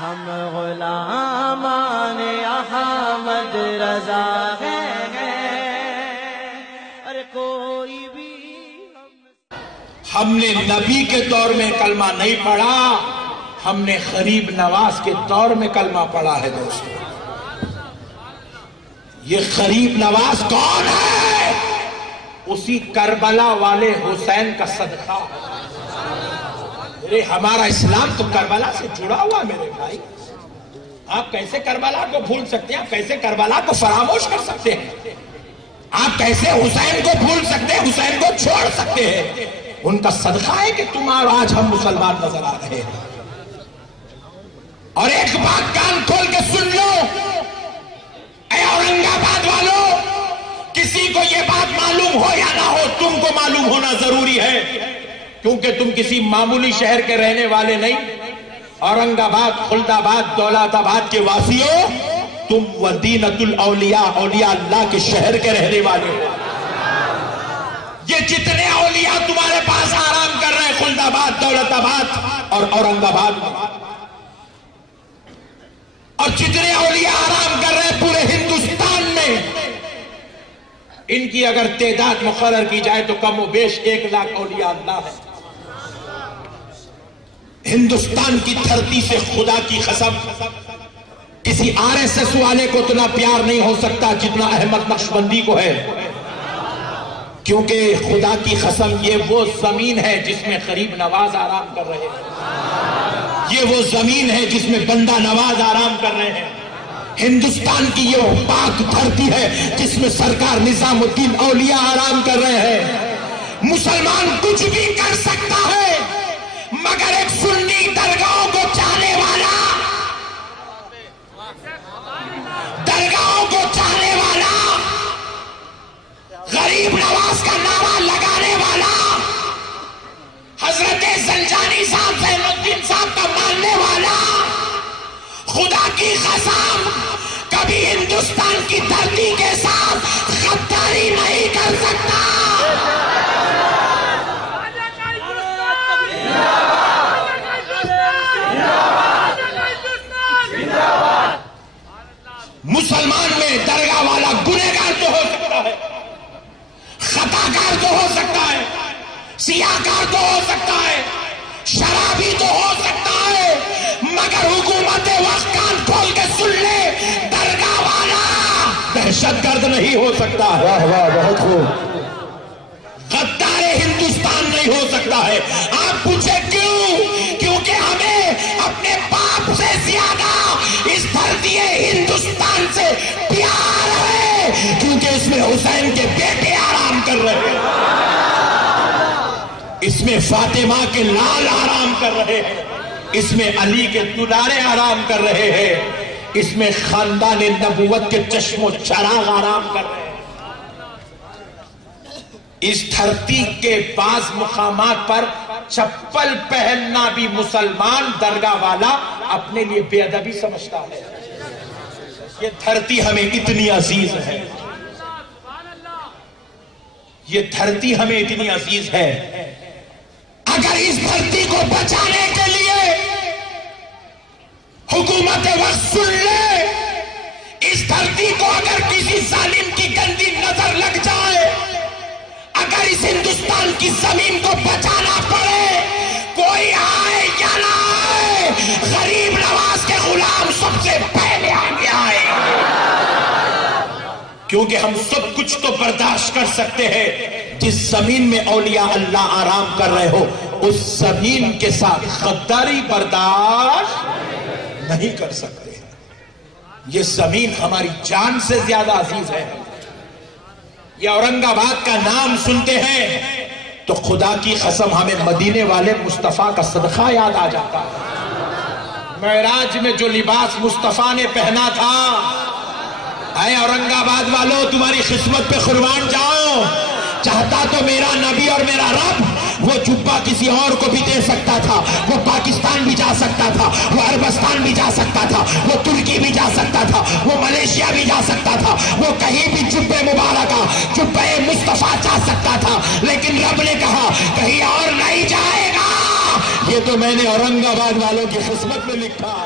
ہم غلامان احمد رضا ہیں، ارے کوئی بھی ہم نے نبی کے دور میں کلمہ نہیں پڑھا، ہم نے غریب نواز کے دور میں کلمہ پڑھا ہے دوستو۔ یہ غریب نواز کون ہے؟ اسی کربلا والے حسین کا صدقہ۔ ہمارا اسلام تو کربلا سے جڑا ہوا میرے بھائی۔ آپ کیسے کربلا کو بھول سکتے ہیں؟ آپ کیسے کربلا کو فراموش کر سکتے ہیں؟ آپ کیسے حسین کو بھول سکتے ہیں، حسین کو چھوڑ سکتے ہیں؟ ان کا صدقہ ہے کہ تم آج ہم مسلمان نظر آ رہے ہیں۔ اور ایک بات کان کھول کے سن لو اے اورنگ آباد والوں، کسی کو یہ بات معلوم ہو یا نہ ہو، تم کو معلوم ہونا ضروری ہے، کیونکہ تم کسی معمولی شہر کے رہنے والے نہیں۔ اورنگ آباد، خلد آباد، دولت آباد کے واسیوں، تم مدینۃ الاولیاء، اولیاء اللہ کے شہر کے رہنے والے ہو۔ یہ جتنے اولیاء تمہارے پاس آرام کر رہے ہیں خلد آباد، دولت آباد اور اورنگ آباد میں، اور جتنے اولیاء آرام کر رہے ہیں پورے ہندوستان میں، ان کی اگر تعداد مقرر کی جائے تو کم و بیش 1 لاکھ اولیاء اللہ ہے۔ ہندوستان کی دھرتی سے خدا کی قسم کسی RSS والے کو اتنا پیار نہیں ہو سکتا جتنا احمد نقشبندی کو ہے، کیونکہ خدا کی قسم یہ وہ زمین ہے جس میں غریب نواز آرام کر رہے ہیں، یہ وہ زمین ہے جس میں بندہ نواز آرام کر رہے ہیں۔ ہندوستان کی یہ پاک دھرتی ہے جس میں سرکار نظام الدین اولیاء آرام کر رہے ہیں۔ مسلمان کچھ بھی کر سکتا ہے مگر ایک سنی درگاہوں کو چاہنے والا، درگاہوں کو چاہنے والا، غریب نواز کا نعرہ لگانے والا، حضرت زنجانی صاحب، زین الدین صاحب کا ماننے والا، خدا کی قسم کبھی ہندوستان کی دھرتی کے ساتھ غداری نہیں کر سکتا۔ مسلمان میں درگاہ والا گنہگار تو ہو سکتا ہے، خطاکار تو ہو سکتا ہے، سیاہکار تو ہو سکتا ہے، شرابی تو ہو سکتا ہے، مگر حکومت وقت کان کھول کے سن لے، درگاہ والا دہشت گرد نہیں ہو سکتا۔ واہ واہ، بہت خوب۔ غدار ہندوستان نہیں ہو سکتا ہے۔ آپ پوچھیں کیوں؟ کیونکہ ہمیں اپنے باپ سے زیادہ اس دھرتی ہندوستان سے پیار ہے، کیونکہ اس میں حسین کے بیٹے آرام کر رہے ہیں، اس میں فاطمہ کے لال آرام کر رہے ہیں، اس میں علی کے دلارے آرام کر رہے ہیں، اس میں خاندان نبوت کے چشم و چراغ آرام کر رہے ہیں۔ اس دھرتی کے بعض مقامات پر چپل پہننا بھی مسلمان درگاہ والا اپنے لیے بے ادبی سمجھتا ہے۔ یہ دھرتی ہمیں اتنی عزیز ہے، یہ دھرتی ہمیں اتنی عزیز ہے، اگر اس دھرتی کو بچانے کے لیے حکومت وقت سن لے، اس دھرتی کو اگر کسی ظالم کی گندی نظر لگ جائے، اگر اس ہندوستان کی زمین کو بچانا پڑے، کوئی آئے یا نہ آئے، غریب نواز کے غلام سب سے پہلے آگے آئے، کیونکہ ہم سب کچھ تو برداشت کر سکتے ہیں۔ جس زمین میں اولیاء اللہ آرام کر رہے ہو، اس زمین کے ساتھ غداری برداشت نہیں کر سکتے۔ یہ زمین ہماری جان سے زیادہ عزیز ہے۔ یہ اورنگ آباد کا نام سنتے ہیں تو خدا کی قسم ہمیں مدینے والے مصطفیٰ کا صدقہ یاد آ جاتا ہے۔ معراج میں جو لباس مصطفیٰ نے پہنا تھا، اے اورنگ آباد والوں، تمہاری قسمت پہ قربان جاؤ، چاہتا تو میرا نبی اور میرا رب وہ جبہ کسی اور کو بھی دے سکتا تھا، وہ پاکستان بھی جا سکتا تھا، وہ عربستان بھی جا سکتا تھا، وہ ترکی بھی جا سکتا تھا، وہ ملیشیا بھی جا سکتا تھا، وہ کہیں بھی جبہ مبارکہ، جبہ مصطفیٰ جا سکتا تھا، لیکن رب نے کہا کہیں اور نہیں جائے گا۔ یہ تو میں نے اورنگ آباد والوں کی قسمت میں لکھا۔